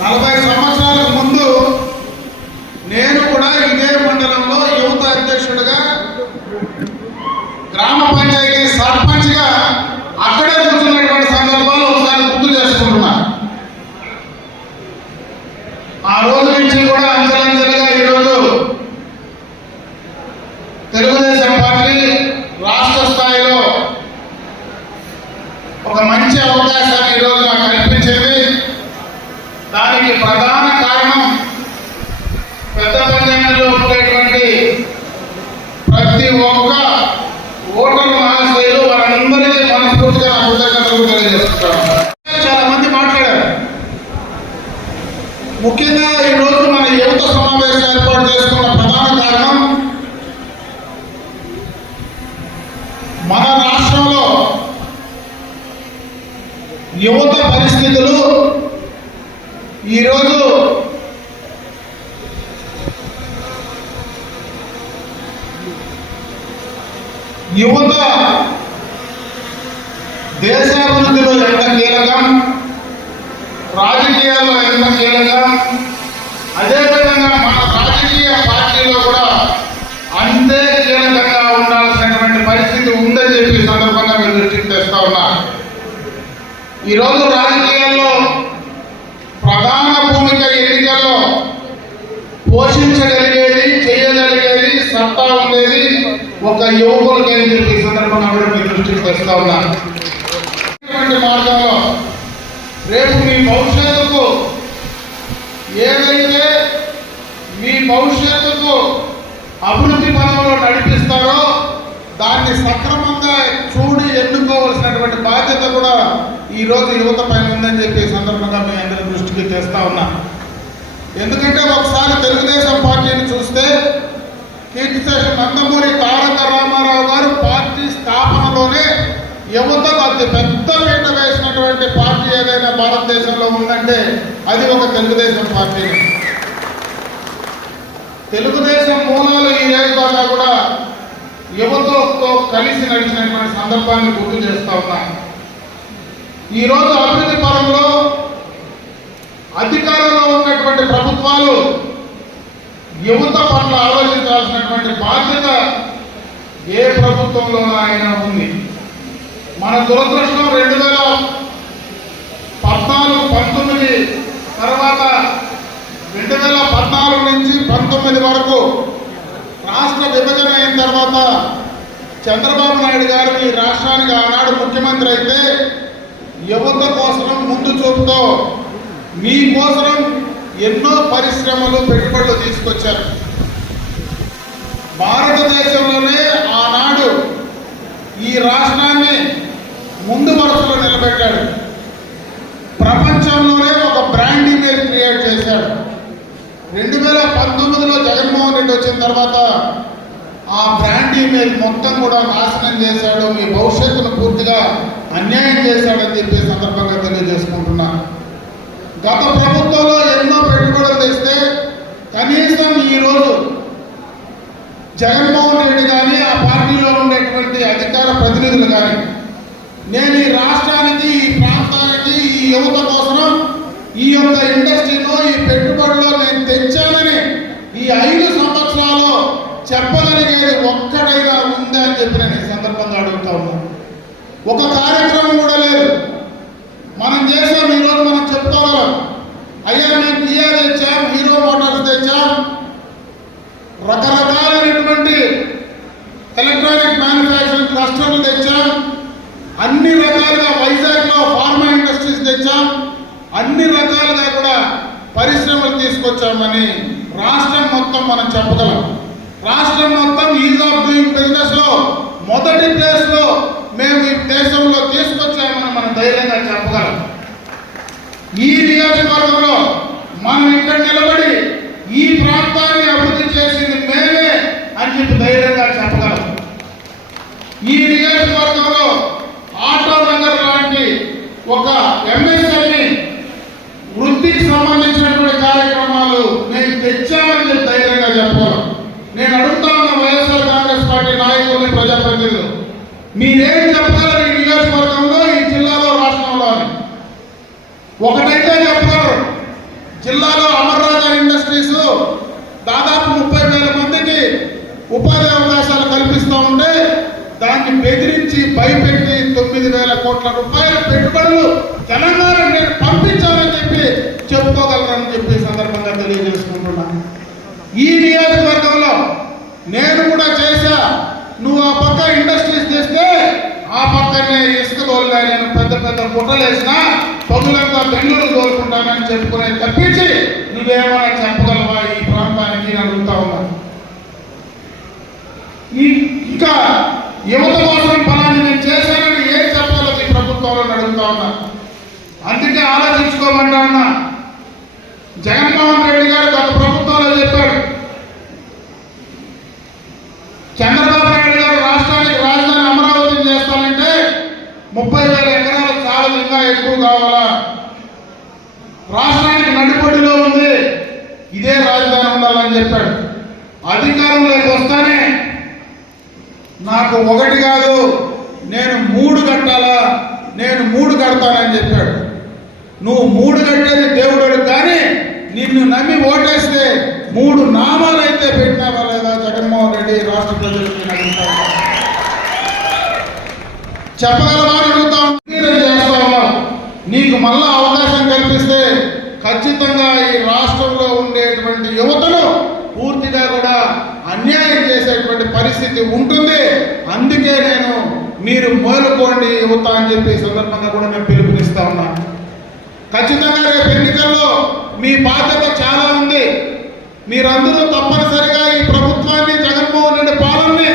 నలభై సంవత్సరాల ముందు నేను కూడా ఇదే మండలంలో యువత అధ్యక్షుడిగా గ్రామ పంచాయతీ సర్పంచ్గా అక్కడే కూర్చున్నటువంటి సందర్భాలు ఒకసారి గుర్తు చేసుకుంటున్నా. ఆ రోజు నుంచి కూడా అంచెలంచెలుగా ఈరోజు తెలుగుదేశం పార్టీ రాష్ట్ర స్థాయిలో ఒక మంచి అవకాశాన్ని ఈరోజు నాకు కనిపించింది దానికి ప్రధాన కారణం పెద్ద పంచాయతీలో ఉండేటువంటి ప్రతి ఒక్క ఓటరు మహాశయులు వారందరికీ మనస్ఫూర్తిగా నా కృతజ్ఞతలు తెలియజేస్తున్నాను చాలా మంది మాట్లాడారు ముఖ్యంగా ఈ రోజు మన యువత సమావేశం ఏర్పాటు చేసుకున్న ప్రధాన కారణం మన రాష్ట్రంలో యువత పరిస్థితులు ఈరోజు యువత దేశాభివృద్ధిలో ఎంత కీలకం రాజకీయాల్లో ఎంత కీలకం అదేవిధంగా మన రాజకీయ పార్టీలో కూడా అంతే కీలకంగా ఉండాల్సినటువంటి పరిస్థితి ఉందని చెప్పి ఈ సందర్భంగా మీరు దృష్టికి తెస్తా ఉన్నా ఈరోజు రాజకీయాల్లో ప్రధాన భూమిక ఎన్నికల్లో పోషించగలిగేది చేయగలిగేది సత్తా ఉండేది ఒక యువకులకి అని చెప్పి ఈ సందర్భంగా కూడా మీ దృష్టికి తెస్తా ఉన్నాను మార్గంలో రేపు మీ భవిష్యత్తుకు ఏదైతే మీ భవిష్యత్తుకు అభివృద్ధి పదంలో నడిపిస్తారో దాన్ని సక్రమంగా చూడి ఎన్నుకోవలసినటువంటి బాధ్యత కూడా ఈ రోజు యువత పైన ఉందని చెప్పి సందర్భంగా మీ అందరి దృష్టికి తెస్తా ఉన్నా. ఎందుకంటే ఒకసారి తెలుగుదేశం పార్టీని చూస్తే కీర్తిశేషు నందమూరి తారక రామారావు గారు పార్టీ స్థాపనలోనే యువతకు అతి పెద్ద పీట వేసినటువంటి పార్టీ ఏదైనా భారతదేశంలో ఉందంటే అది ఒక తెలుగుదేశం పార్టీ. తెలుగుదేశం మూలాలు ఈ రేఖగా కూడా యువతతో కలిసి నడిచినటువంటి సందర్భాన్ని గుర్తు చేస్తా ఉన్నాను ఈరోజు అభివృద్ధి పరంలో అధికారంలో ఉన్నటువంటి ప్రభుత్వాలు యువత పట్ల ఆలోచించాల్సినటువంటి బాధ్యత ఏ ప్రభుత్వంలో అయినా ఉంది. మన దురదృష్టం రెండు వేల పద్నాలుగు పంతొమ్మిది తర్వాత రెండు వేల పద్నాలుగు నుంచి పంతొమ్మిది వరకు రాష్ట్ర విభజన అయిన తర్వాత చంద్రబాబు నాయుడు గారికి రాష్ట్రానికి ఆనాడు ముఖ్యమంత్రి అయితే యువత కోసం ముందు చూపుతో మీకోసం ఎన్నో పరిశ్రమలు పెట్టుబడులు తీసుకొచ్చారు. భారతదేశంలోనే ఆనాడు ఈ రాష్ట్రాన్ని ముందు వరుసలో నిలబెట్టాడు. ప్రపంచంలోనే ఒక బ్రాండ్ ఇమేజ్ క్రియేట్ చేశాడు. రెండు వేల పంతొమ్మిదిలో జగన్మోహన్ రెడ్డి వచ్చిన తర్వాత ఆ బ్రాండ్ ఇమేజ్ మొత్తం కూడా నాశనం చేశాడు మీ భవిష్యత్తును పూర్తిగా అన్యాయం చేశాడని చెప్పే సందర్భంగా తెలియజేసుకుంటున్నా. గత ప్రభుత్వంలో కూడా తెస్తే కనీసం ఈరోజు జగన్మోహన్ రెడ్డి కానీ ఆ పార్టీలో ఉండేటువంటి అధికార ప్రతినిధులు కానీ నేను ఈ రాష్ట్రానికి ఈ ప్రాంతానికి ఈ యువత కోసం ఈ యొక్క ఇండస్ట్రీలో ఈ పెట్టుబడిలో నేను తెచ్చానని ఈ ఐదు సంవత్సరాలు చెప్పగలిగేది ఒక్కడైనా ఉందా అని చెప్పి నేను ఈ సందర్భంగా అడుగుతా ఉన్నాను ఒక కార్యక్రమం కూడా లేదు. మనం చేసాం ఈరోజు మనం చెప్పుకోగలం. అయ్యా మేము కియా తెచ్చాం హీరో మోటార్స్ తెచ్చాం రకరకాలైనటువంటి ఎలక్ట్రానిక్ మ్యానుఫ్యాక్చరింగ్ క్లస్టర్లు తెచ్చాం అన్ని రకాలుగా వైజాగ్లో ఫార్మా ఇండస్ట్రీస్ తెచ్చాం అన్ని రకాలుగా కూడా పరిశ్రమలు తీసుకొచ్చామని రాష్ట్రం మొత్తం మనం చెప్పగలం. రాష్ట్రం మొత్తం ఈజ్ ఆఫ్ డూయింగ్ బిజినెస్లో మొదటి ప్లేస్లో మేము ఈ దేశంలో తీసుకొచ్చామని మనం ధైర్యంగా చెప్పగలం. ఈ నియోజకవర్గంలో మనం ఇక్కడ నిలబడి ఈ ప్రాంతాన్ని అభివృద్ధి చేసింది మేమే అని చెప్పి ధైర్యంగా చెప్పగలం. ఈ నియోజకవర్గంలో ఆటో రంగం లాంటి ఒక ఎంఎస్ఎంఈ వృత్తికి సంబంధించినటువంటి కార్యక్రమాలు నేను తెచ్చామని చెప్పి ధైర్యంగా చెప్పగలం. నేను అడుగుతా ఉన్న వైఎస్ఆర్ కాంగ్రెస్ పార్టీ నాయకుల్ని ప్రజాప్రతినిధులు మీరే ఒకటైతే చెప్తారు జిల్లాలో అమర్రాజా ఇండస్ట్రీస్ దాదాపు ముప్పై వేల మందికి ఉపాధి అవకాశాలు కల్పిస్తూ ఉంటే దాన్ని బెదిరించి భయపెట్టి తొమ్మిది వేల కోట్ల రూపాయల పెట్టుబడులు తెలంగాణ నేను పంపించాలని చెప్పి చెప్పుకోగలరని చెప్పి సందర్భంగా తెలియజేసుకుంటున్నాను ఈ నియోజకవర్గంలో నేను కూడా చేశా. నువ్వు ఆ పక్క ఇండస్ట్రీస్ తెస్తే ఆ పక్కనే ఇసుక తోలుగా నేను పెద్ద పెద్ద గుట్టలు పనులంతా పగులంతా బెంగళూరు తోలుకుంటానని చెప్పుకునే తప్పించి నువ్వేమైనా చెప్పగలవా ఈ ప్రాంతానికి అని అడుగుతా ఉన్నా. ఇంకా యువత కోసం ఫలాన్ని నేను చేశానని ఏం చెప్పగలదు ఈ ప్రభుత్వంలో అడుగుతా ఉన్నా. అందుకే ఆలోచించుకోమంటా ఉన్నా జగన్మోహన్ రెడ్డి గారు గత ప్రభుత్వంలో చెప్పాడు. చంద్రబాబు నాయుడు గారు రాష్ట్రానికి రాజధాని అమరావతిని చేస్తానంటే ముప్పై వేల ఎకరాలు చాలా ఇంకా ఎక్కువ కావాలా? రాష్ట్రానికి నడిపొడిలో ఉంది. ఇదే రాజధాని ఉండాలని చెప్పాడు. అధికారంలోకి వస్తానే నాకు ఒకటి కాదు నేను మూడు కట్టాలా నేను మూడు కడతానని చెప్పాడు. నువ్వు మూడు కట్టేది దేవుడు కానీ నిన్ను నమ్మి ఓటేస్తే మూడు నామాలు అయితే పెట్టినావా లేదా జగన్మోహన్ రెడ్డి రాష్ట్ర ప్రజలకు నేను అడుగుతా చెప్పగలవా అడుగుతా నీకు మళ్ళా అవకాశం కల్పిస్తే ఖచ్చితంగా ఈ రాష్ట్రంలో ఉండేటువంటి యువతను పూర్తిగా కూడా అన్యాయం చేసేటువంటి పరిస్థితి ఉంటుంది. అందుకే నేను మీరు మేలుకోండి యువత అని చెప్పి సందర్భంగా కూడా నేను పిలుపునిస్తా ఉన్నాను ఖచ్చితంగా రేపు ఎన్నికల్లో మీ బాధ్యత చాలా ఉంది. మీరందరూ తప్పనిసరిగా ఈ ప్రభుత్వాన్ని జగన్మోహన్ రెడ్డి పాలనని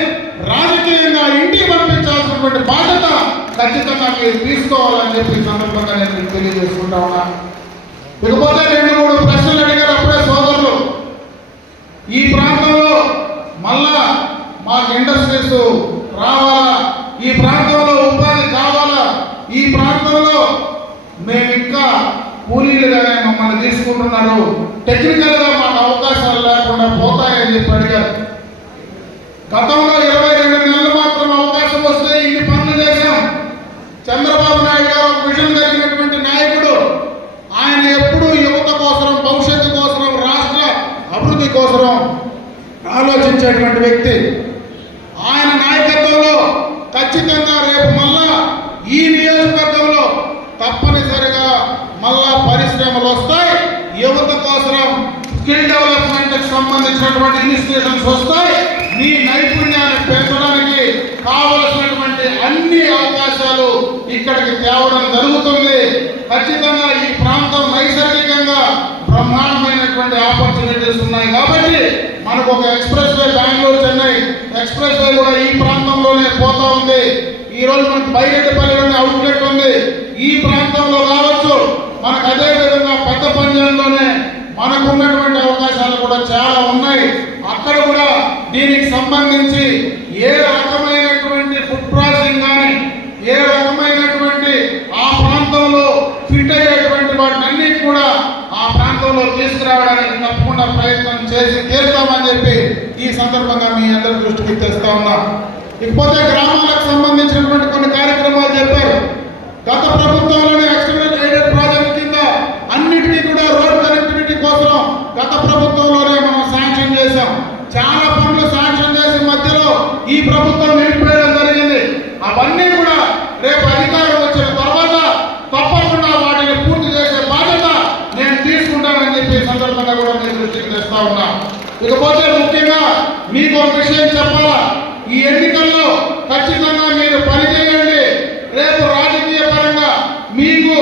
రాజకీయంగా ఇంటికి పంపించాల్సినటువంటి బాధ్యత ఖచ్చితంగా మీరు తీసుకోవాలని చెప్పి సందర్భంగా నేను తెలియజేసుకుంటా ఉన్నాను ఇకపోతే రెండు మూడు ప్రశ్నలు అడిగారు అప్పుడే సోదరులు. ఈ ప్రాంతంలో మళ్ళా మాకు ఇండస్ట్రీస్ రావాలా? ఈ ప్రాంతంలో ఉపాధి కావాలా? ఈ ప్రాంతంలో మేము ఇంకా కూలీలుగానే మమ్మల్ని తీసుకుంటున్నారు. టెక్నికల్గా మాకు అవకాశాలు లేకుండా పోతాయని చెప్పి అడిగారు. గతంలో ఇరవై రెండు నెలలు మాత్రం అవకాశం వస్తే ఇన్ని పనులు చేశాం చంద్రబాబు నాయుడు గారు ఒక విజన్ కలిగినటువంటి నాయకుడు ఆయన ఎప్పుడూ యువత కోసం భవిష్యత్తు కోసం రాష్ట్ర అభివృద్ధి కోసం ఆలోచించేటువంటి వ్యక్తి. ఆయన నాయకత్వంలో ఖచ్చితంగా రేపు మళ్ళా ఈ నియోజకవర్గంలో తప్పనిసరిగా మళ్ళా పరిశ్రమలు వస్తాయి. యువత కోసం స్కిల్ డెవలప్మెంట్కి సంబంధించినటువంటి ఇన్స్టిట్యూషన్స్ వస్తాయి. మీ నైపుణ్యాన్ని పెంచడానికి కావలసినటువంటి అన్ని అవకాశాలు ఇక్కడికి తేవడం జరుగుతుంది. ఖచ్చితంగా ఈ ప్రాంతం నైసర్గికంగా బ్రహ్మాండమైనటువంటి ఆపర్చునిటీస్ ఉన్నాయి కాబట్టి మనకు ఒక expressway Bengaluru Chennai expressway కూడా ఈ ప్రాంతంలోనే పోతా ఉంది. ఈ రోజు మనకు బైరెడ్డిపల్లిలోనే అవుట్లెట్ ఉంది. ఈ ప్రాంతంలో కావచ్చు మనకు అదే విధంగా పెద్ద పంజాబ్లోనే మనకు ఉన్నటువంటి అవకాశాలు కూడా చాలా ఉన్నాయి. అక్కడ కూడా దీనికి సంబంధించి ఏ రకమైనటువంటి ఫుడ్ ప్రాసెసింగ్ కానీ ఏ రకమైనటువంటి ఆ ప్రాంతంలో ఫిట్ అయ్యేటువంటి వాటిని కూడా ఆ ప్రాంతంలో తీసుకురావడానికి తప్పకుండా ప్రయత్నం చేసి తీరుతామని చెప్పి ఈ సందర్భంగా మీ అందరి దృష్టికి తెస్తా ఉన్నాం. ఇకపోతే గ్రామాలకు సంబంధించినటువంటి కొన్ని కార్యక్రమాలు చెప్పారు. గత ప్రభుత్వంలోనే ఎక్స్టర్నల్ ఎయిడెడ్ ప్రాజెక్ట్ కింద అన్నిటినీ కూడా రోడ్ కనెక్టివిటీ కోసం గత ప్రభుత్వంలోనే మనం శాంక్షన్ చేశాం. చాలా పనులు శాంక్షన్ చేసిన మధ్యలో ఈ ప్రభుత్వం నిలిపివేయడం జరిగింది. అవన్నీ కూడా రేపు అధికారం వచ్చిన తర్వాత తప్పకుండా వాటిని పూర్తి చేసే బాధ్యత నేను తీసుకుంటానని చెప్పి సందర్భంగా కూడా చెప్తా ఉన్నా. ఇకపోతే ముఖ్యంగా మీకు ఒక విషయం చెప్పాలా? ఈ ఎన్నికల్లో ఖచ్చితంగా మీరు పనిచేయండి రేపు రాజకీయ పరంగా మీకు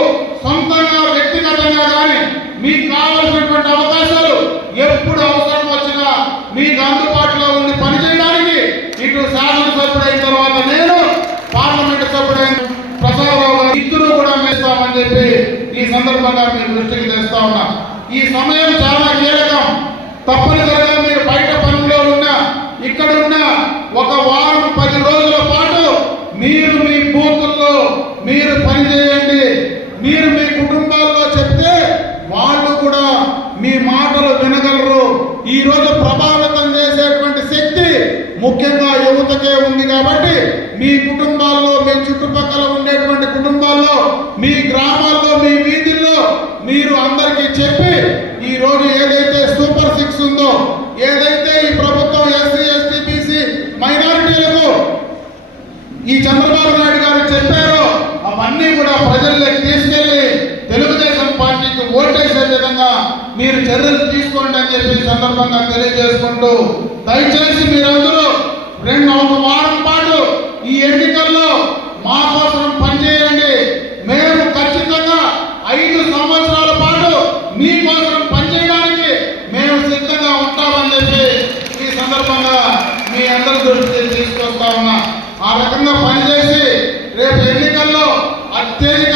సొంతంగా వ్యక్తిగతంగా కానీ మీకు కావలసినటువంటి అవకాశాలు ఎప్పుడు అవసరం వచ్చినా మీకు అందుబాటులో ఉండి పనిచేయడానికి ఇటు శాసనసభ్యుడైన తర్వాత నేను పార్లమెంట్ సభ్యుడైన ప్రసాదరావు గారు ఇద్దరు కూడా వేస్తామని చెప్పి ఈ సందర్భంగా మీ దృష్టికి తెస్తా ఉన్నా. ఈ సమయం చాలా కీలకం. తప్పనిసరిగా మీరు బయట పనుల్లో ఉన్నా ఇక్కడ ఉన్న ఒక వారం పది రోజుల పాటు మీరు మీ బూతుల్లో మీరు పని చేయండి మీరు మీ కుటుంబాల్లో చెప్తే వాళ్ళు కూడా మీ మాటలు వినగలరు. ఈ రోజు ప్రభావితం చేసేటువంటి శక్తి ముఖ్యంగా యువతకే ఉంది కాబట్టి మీ కుటుంబాల్లో మీ చుట్టుపక్కల ఉండేటువంటి కుటుంబాల్లో మీ గ్రామాల్లో మీ వీధుల్లో మీరు అందరికీ చెప్పి ఈ రోజు ఏదైతే సూపర్ సిక్స్ ఉందో ఏదైతే ఈ ప్రభుత్వం ఎస్సీ ఎస్టీ బీసీ మైనారిటీలకు ఈ చంద్రబాబు నాయుడు గారు చెప్పారో అవన్నీ కూడా ప్రజల్లోకి తీసుకెళ్ళి తెలుగుదేశం పార్టీకి ఓటేసే విధంగా మీరు చర్యలు తీసుకోండి అని చెప్పి సందర్భంగా తెలియజేసుకుంటూ దయచేసి మీరందరూ రెండు ఒక వారం పాటు ఈ ఎన్నికల్లో మా కోసం పనిచేయండి. మేము ఖచ్చితంగా ఐదు సంవత్సరాల పాటు మీ కోసం పనిచేయడానికి మేము సిద్ధంగా ఉంటామని చెప్పి ఈ సందర్భంగా మీ అందరి దృష్టి తీసుకొస్తా ఉన్నా. ఆ రకంగా పనిచేసి రేపు ఎన్నికల్లో అత్యధిక